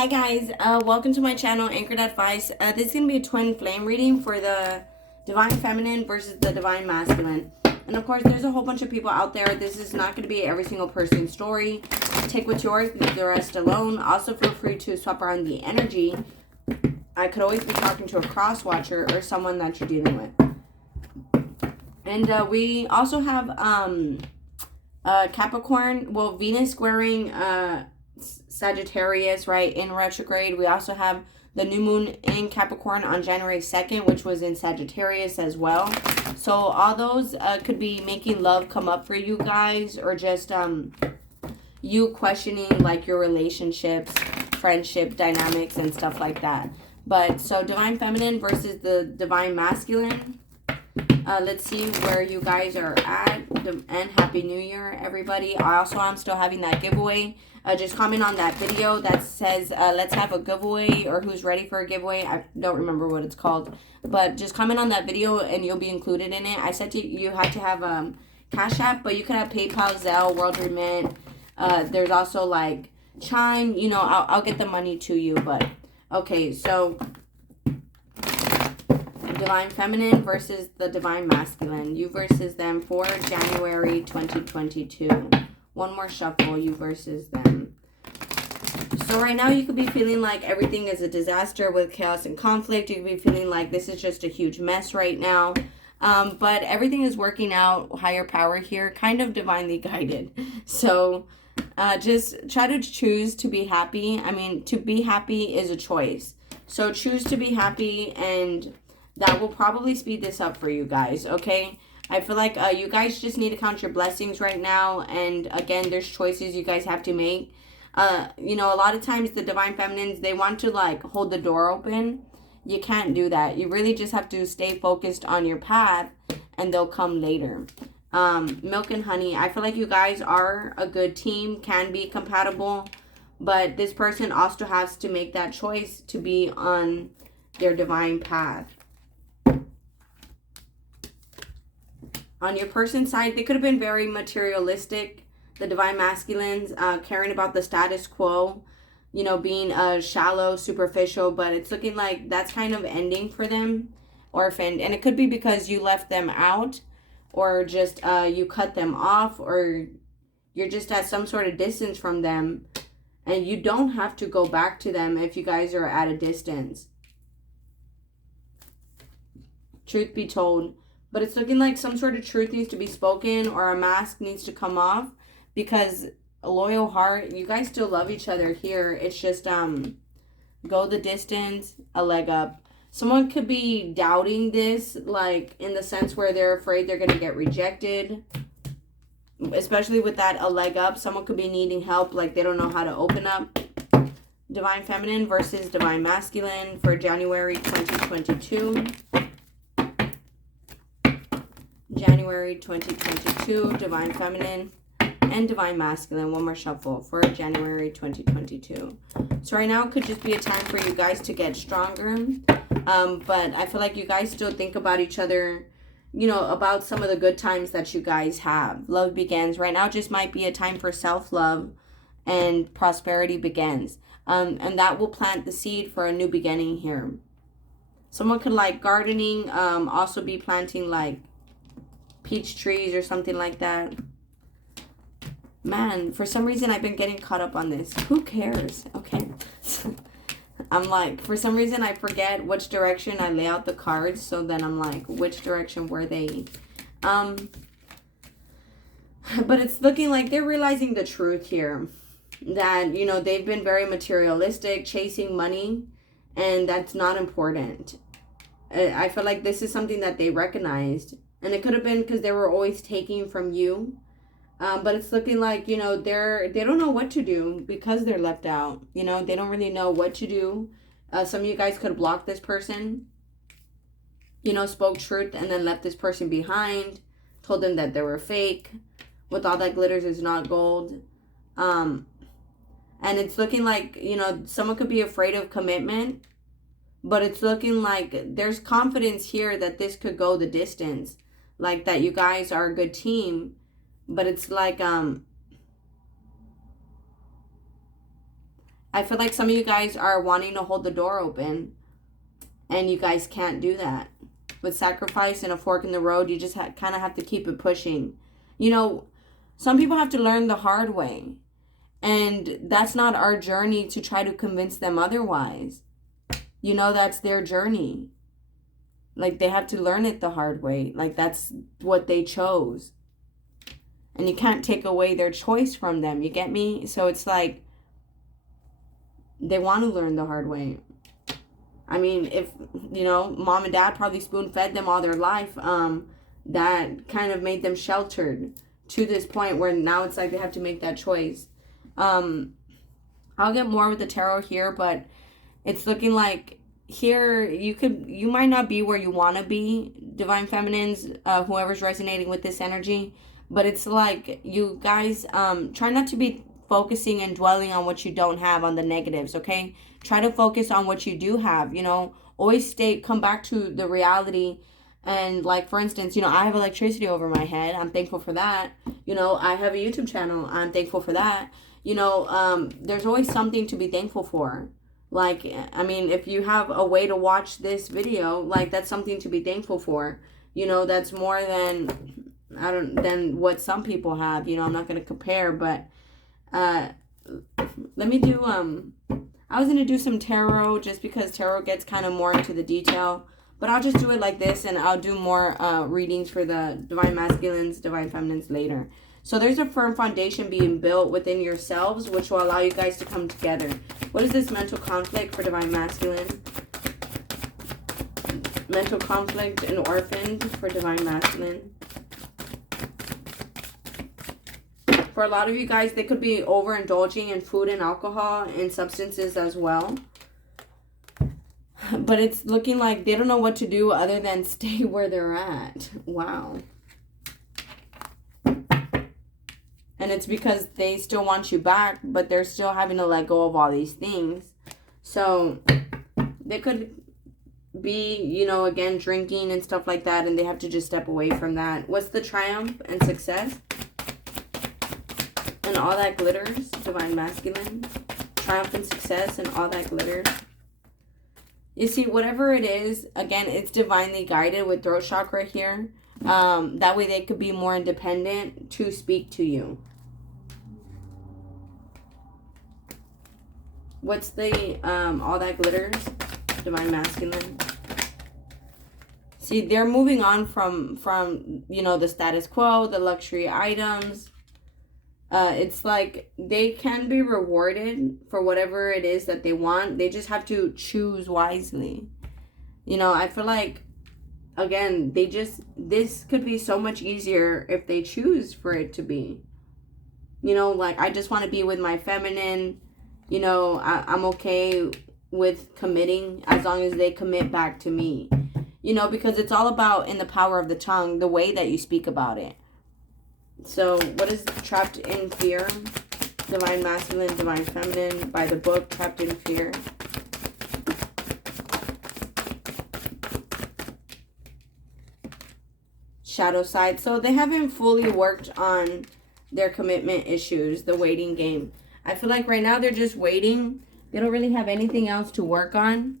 Hi guys, welcome to my channel, Anchored Advice. This is going to be a twin flame reading for the Divine Feminine versus the Divine Masculine. And of course, there's a whole bunch of people out there. This is not going to be every single person's story. Take what's yours, leave the rest alone. Also, feel free to swap around the energy. I could always be talking to a cross watcher or someone that you're dealing with. And we also have Capricorn, well, Venus squaring Sagittarius, right, in retrograde. We also have the new moon in Capricorn on January 2nd, which was in Sagittarius as well. So all those could be making love come up for you guys, or just you questioning like your relationships, friendship dynamics and stuff like that. But so Divine Feminine versus the Divine Masculine. Let's see where you guys are at. And Happy New Year, everybody. I'm still having that giveaway. Just comment on that video that says, let's have a giveaway, or who's ready for a giveaway. I don't remember what it's called. But just comment on that video and you'll be included in it. I said you had to have Cash App, but you could have PayPal, Zelle, World Remit. There's also like Chime. You know, I'll get the money to you. But, okay, so Divine Feminine versus the Divine Masculine. You versus them for January 2022. One more shuffle, you versus them. So right now you could be feeling like everything is a disaster with chaos and conflict. You could be feeling like this is just a huge mess right now. But everything is working out, higher power here, kind of divinely guided. So just try to choose to be happy. I mean, to be happy is a choice. So choose to be happy, and that will probably speed this up for you guys, okay? I feel like you guys just need to count your blessings right now. And again, there's choices you guys have to make. You know, a lot of times the Divine Feminines, they want to like hold the door open. You can't do that. You really just have to stay focused on your path, and they'll come later. Milk and Honey, I feel like you guys are a good team, can be compatible. But this person also has to make that choice to be on their divine path. On your person's side, they could have been very materialistic. The Divine Masculines, caring about the status quo, you know, being shallow, superficial, but it's looking like that's kind of ending for them, orphaned. And it could be because you left them out, or just you cut them off, or you're just at some sort of distance from them, and you don't have to go back to them if you guys are at a distance. Truth be told. But it's looking like some sort of truth needs to be spoken, or a mask needs to come off, because a loyal heart, you guys still love each other here. It's just go the distance, a leg up. Someone could be doubting this, like in the sense where they're afraid they're going to get rejected. Especially with that a leg up. Someone could be needing help, like they don't know how to open up. Divine Feminine versus Divine Masculine for January 2022. January 2022, Divine Feminine and Divine Masculine. One more shuffle for January 2022. So right now it could just be a time for you guys to get stronger. But I feel like you guys still think about each other, you know, about some of the good times that you guys have. Love begins. Right now just might be a time for self-love, and prosperity begins. And that will plant the seed for a new beginning here. Someone could like gardening, also be planting like peach trees or something like that. Man, for some reason I've been getting caught up on this. Who cares? Okay. I'm like, for some reason I forget which direction I lay out the cards, so then I'm like, which direction were they? But it's looking like they're realizing the truth here, that, you know, they've been very materialistic, chasing money, and that's not important. I feel like this is something that they recognized. And it could have been because they were always taking from you. But it's looking like, you know, they don't know what to do because they're left out. You know, they don't really know what to do. Some of you guys could have blocked this person. You know, spoke truth and then left this person behind. Told them that they were fake. With all that glitters is not gold. And it's looking like, you know, someone could be afraid of commitment. But it's looking like there's confidence here that this could go the distance. Like that you guys are a good team. But it's like I feel like some of you guys are wanting to hold the door open, and you guys can't do that. With sacrifice and a fork in the road, you just kind of have to keep it pushing. You know, some people have to learn the hard way. And that's not our journey to try to convince them otherwise. You know, that's their journey. Like, they have to learn it the hard way. Like, that's what they chose. And you can't take away their choice from them. You get me? So it's like, they want to learn the hard way. I mean, if, you know, mom and dad probably spoon-fed them all their life, that kind of made them sheltered to this point where now it's like they have to make that choice. I'll get more with the tarot here, but it's looking like here you might not be where you want to be, Divine Feminines, whoever's resonating with this energy, but it's like you guys try not to be focusing and dwelling on what you don't have, on the negatives, okay? Try to focus on what you do have, you know. Always come back to the reality. And like, for instance, you know, I have electricity over my head. I'm thankful for that. You know, I have a YouTube channel. I'm thankful for that. You know, there's always something to be thankful for. Like, I mean, if you have a way to watch this video, like, that's something to be thankful for. You know, that's more than what some people have. You know, I'm not going to compare, but let me do, I was going to do some tarot just because tarot gets kind of more into the detail. But I'll just do it like this, and I'll do more readings for the Divine Masculines, Divine Feminines later. So there's a firm foundation being built within yourselves, which will allow you guys to come together. What is this mental conflict for Divine Masculine? Mental conflict and orphaned for Divine Masculine. For a lot of you guys, they could be overindulging in food and alcohol and substances as well. But it's looking like they don't know what to do other than stay where they're at. Wow. And it's because they still want you back, but they're still having to let go of all these things. So they could be, you know, again, drinking and stuff like that, and they have to just step away from that. What's the triumph and success? And all that glitters, Divine Masculine. Triumph and success and all that glitters. You see, whatever it is, again, it's divinely guided with throat chakra here. That way they could be more independent to speak to you. What's the, all that glitters? Divine Masculine. See, they're moving on from, you know, the status quo, the luxury items. It's like they can be rewarded for whatever it is that they want. They just have to choose wisely. You know, I feel like, again, this could be so much easier if they choose for it to be. You know, like, I just want to be with my feminine. You know, I'm okay with committing as long as they commit back to me. You know, because it's all about in the power of the tongue, the way that you speak about it. So, what is Trapped in Fear? Divine Masculine, Divine Feminine, by the book Trapped in Fear. Shadow side. So, they haven't fully worked on their commitment issues, the waiting game. I feel like right now they're just waiting. They don't really have anything else to work on.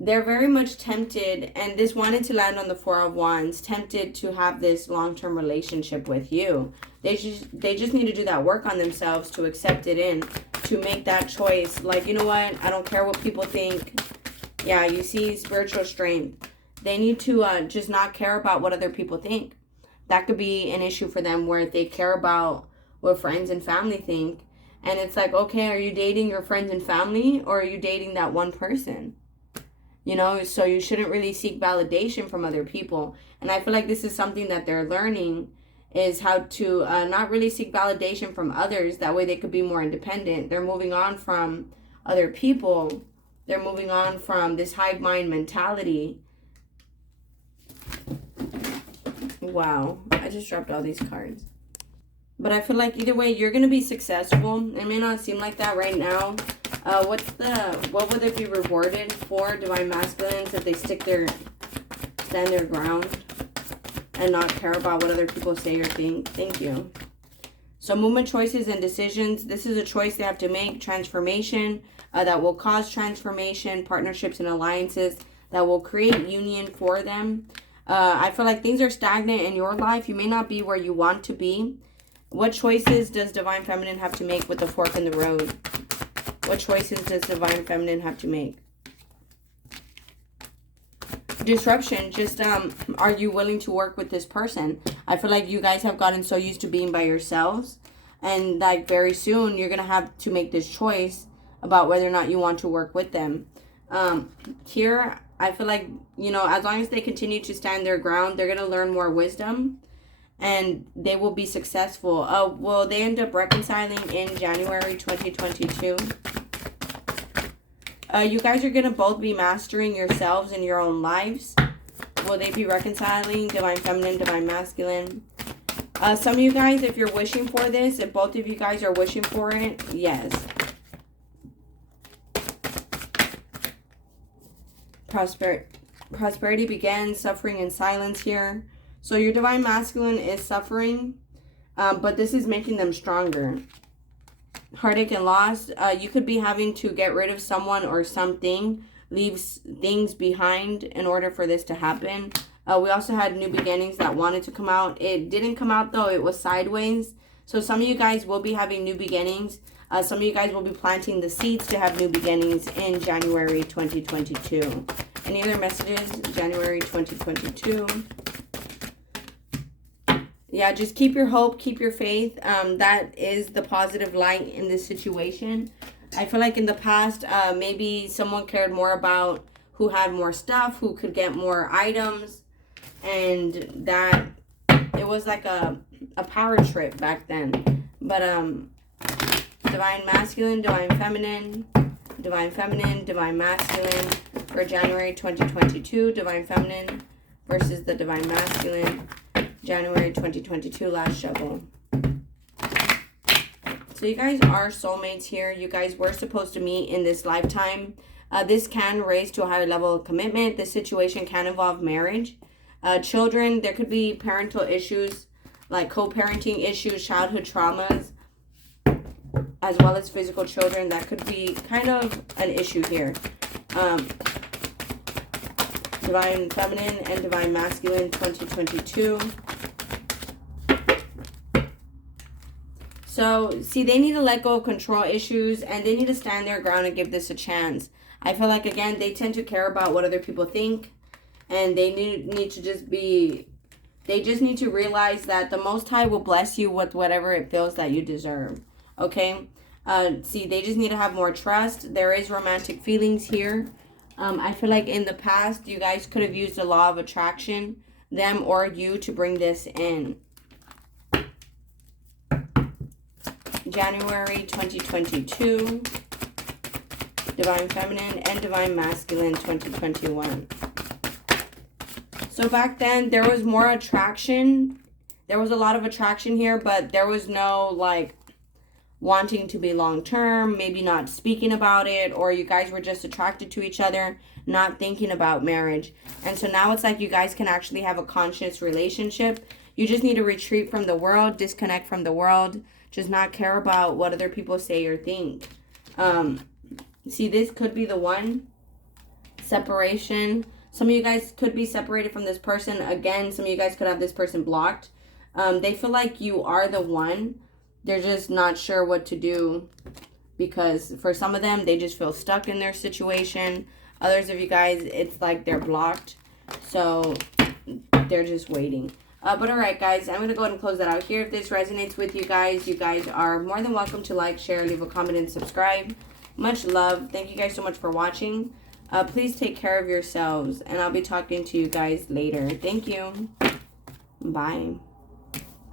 They're very much tempted, and this wanted to land on the Four of Wands, tempted to have this long-term relationship with you. They just need to do that work on themselves to accept it in, to make that choice. Like, you know what? I don't care what people think. Yeah, you see spiritual strength. They need to just not care about what other people think. That could be an issue for them where they care about what friends and family think. And it's like, okay, are you dating your friends and family, or are you dating that one person? You know, so you shouldn't really seek validation from other people. And I feel like this is something that they're learning, is how to not really seek validation from others. That way they could be more independent. They're moving on from other people. They're moving on from this hive mind mentality. Wow, I just dropped all these cards. But I feel like either way, you're going to be successful. It may not seem like that right now. What would they be rewarded for, Divine Masculines, if they stand their ground and not care about what other people say or think? Thank you. So movement, choices, and decisions. This is a choice they have to make. Transformation that will cause transformation. Partnerships and alliances that will create union for them. I feel like things are stagnant in your life. You may not be where you want to be. What choices does Divine Feminine have to make with the fork in the road? What choices does Divine Feminine have to make? Disruption. Just, are you willing to work with this person? I feel like you guys have gotten so used to being by yourselves. And, like, very soon, you're going to have to make this choice about whether or not you want to work with them. Here, I feel like, you know, as long as they continue to stand their ground, they're going to learn more wisdom. And they will be successful. Will they end up reconciling in January 2022? You guys are going to both be mastering yourselves in your own lives. Will they be reconciling? Divine Feminine, Divine Masculine. Some of you guys, if you're wishing for this, if both of you guys are wishing for it, yes. Prosperity begins, suffering in silence here. So your Divine Masculine is suffering, but this is making them stronger. Heartache and loss. You could be having to get rid of someone or something, leave things behind in order for this to happen. We also had new beginnings that wanted to come out. It didn't come out though. It was sideways. So some of you guys will be having new beginnings. Some of you guys will be planting the seeds to have new beginnings in January 2022. Any other messages? January 2022. Yeah, just keep your hope, keep your faith. That is the positive light in this situation. I feel like in the past, maybe someone cared more about who had more stuff, who could get more items, and that it was like a power trip back then. But Divine Masculine, Divine Feminine, Divine Feminine, Divine Masculine for January 2022. Divine Feminine versus the Divine Masculine. January 2022, last shuffle. So you guys are soulmates here. You guys were supposed to meet in this lifetime. This can raise to a higher level of commitment. This situation can involve marriage. Children, there could be parental issues like co-parenting issues, childhood traumas, as well as physical children. That could be kind of an issue here. Divine Feminine and Divine Masculine 2022. So, see, they need to let go of control issues and they need to stand their ground and give this a chance. I feel like, again, they tend to care about what other people think. And they need to just be, they just need to realize that the Most High will bless you with whatever it feels that you deserve. Okay? See, they just need to have more trust. There is romantic feelings here. I feel like in the past, you guys could have used the law of attraction, them or you, to bring this in. January 2022, Divine Feminine and Divine Masculine 2021. So back then, there was more attraction. There was a lot of attraction here, but there was no, like, wanting to be long-term, maybe not speaking about it, or you guys were just attracted to each other, not thinking about marriage. And so now it's like you guys can actually have a conscious relationship. You just need to retreat from the world, disconnect from the world, just not care about what other people say or think. See, this could be the one. Separation. Some of you guys could be separated from this person. Again, some of you guys could have this person blocked. They feel like you are the one. They're just not sure what to do because for some of them, they just feel stuck in their situation. Others of you guys, it's like they're blocked. So they're just waiting. But all right, guys, I'm going to go ahead and close that out here. If this resonates with you guys are more than welcome to like, share, leave a comment, and subscribe. Much love. Thank you guys so much for watching. Please take care of yourselves, and I'll be talking to you guys later. Thank you. Bye.